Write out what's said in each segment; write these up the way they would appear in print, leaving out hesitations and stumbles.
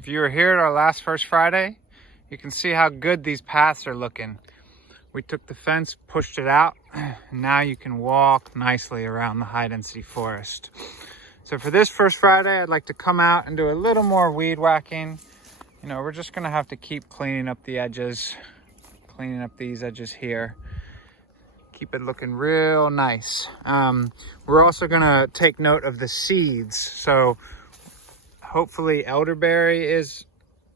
If you were here at our last First Friday, you can see how good these paths are looking. We took the fence, pushed it out, and now you can walk nicely around the high density forest. So for this First Friday, I'd like to come out and do a little more weed whacking. You know, we're just gonna have to keep cleaning up the edges, cleaning up these edges here. Keep it looking real nice. We're also gonna take note of the seeds. So hopefully elderberry is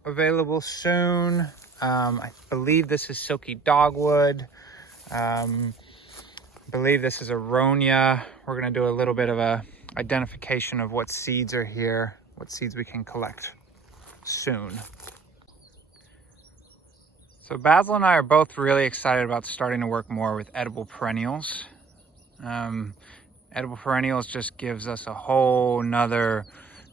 available soon. I believe this is silky dogwood. I believe this is aronia. We're gonna do a little bit of a identification of what seeds are here, what seeds we can collect soon. So Basil and I are both really excited about starting to work more with edible perennials. Edible perennials just gives us a whole nother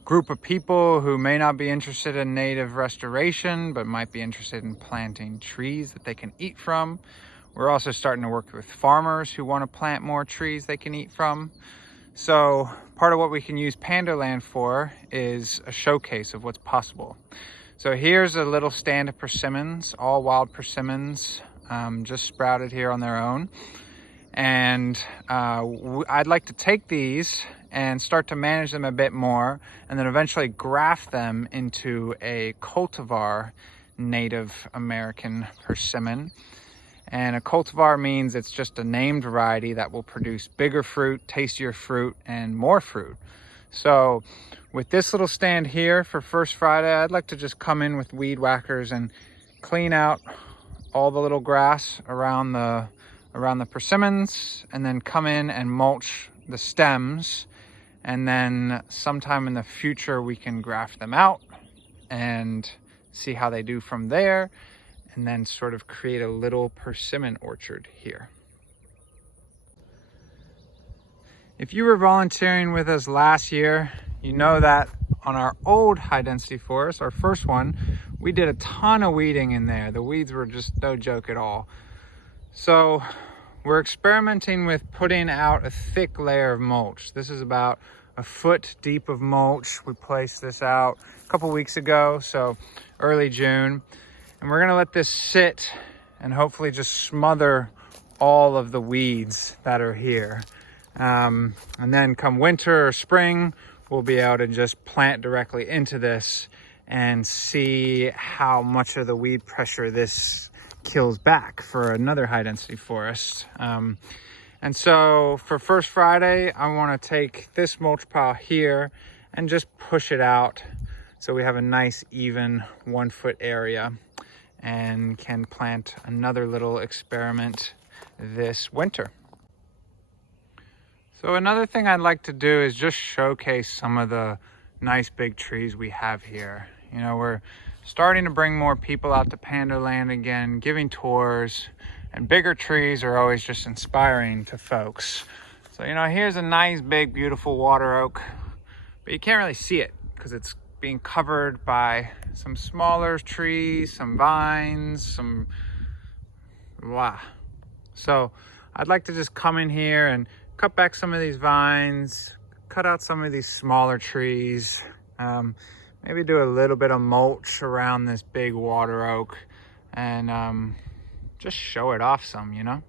group of people who may not be interested in native restoration, but might be interested in planting trees that they can eat from. We're also starting to work with farmers who want to plant more trees they can eat from. So part of what we can use Pandaland for is a showcase of what's possible. So here's a little stand of persimmons, all wild persimmons, just sprouted here on their own. And I'd like to take these and start to manage them a bit more, and then eventually graft them into a cultivar Native American persimmon. And a cultivar means it's just a named variety that will produce bigger fruit, tastier fruit, and more fruit. So with this little stand here for First Friday, I'd like to just come in with weed whackers and clean out all the little grass around the persimmons, and then come in and mulch the stems. And then sometime in the future, we can graft them out and see how they do from there, and then sort of create a little persimmon orchard here. If you were volunteering with us last year, you know that on our old high density forest, our first one, we did a ton of weeding in there. The weeds were just no joke at all. So we're experimenting with putting out a thick layer of mulch. This is about a foot deep of mulch. We placed this out a couple weeks ago, so early June. And we're gonna let this sit and hopefully just smother all of the weeds that are here. And then come winter or spring, we'll be able to just plant directly into this and see how much of the weed pressure this kills back for another high density forest. And so for First Friday, I want to take this mulch pile here and just push it out so we have a nice even 1 foot area, and can plant another little experiment this winter. So another thing I'd like to do is just showcase some of the nice big trees we have here. You know, we're starting to bring more people out to Pandaland again, giving tours, and bigger trees are always just inspiring to folks. So, you know, here's a nice, big, beautiful water oak, but you can't really see it because it's being covered by some smaller trees, some vines, some blah. So I'd like to just come in here and cut back some of these vines, cut out some of these smaller trees, maybe do a little bit of mulch around this big water oak, and just show it off some, you know?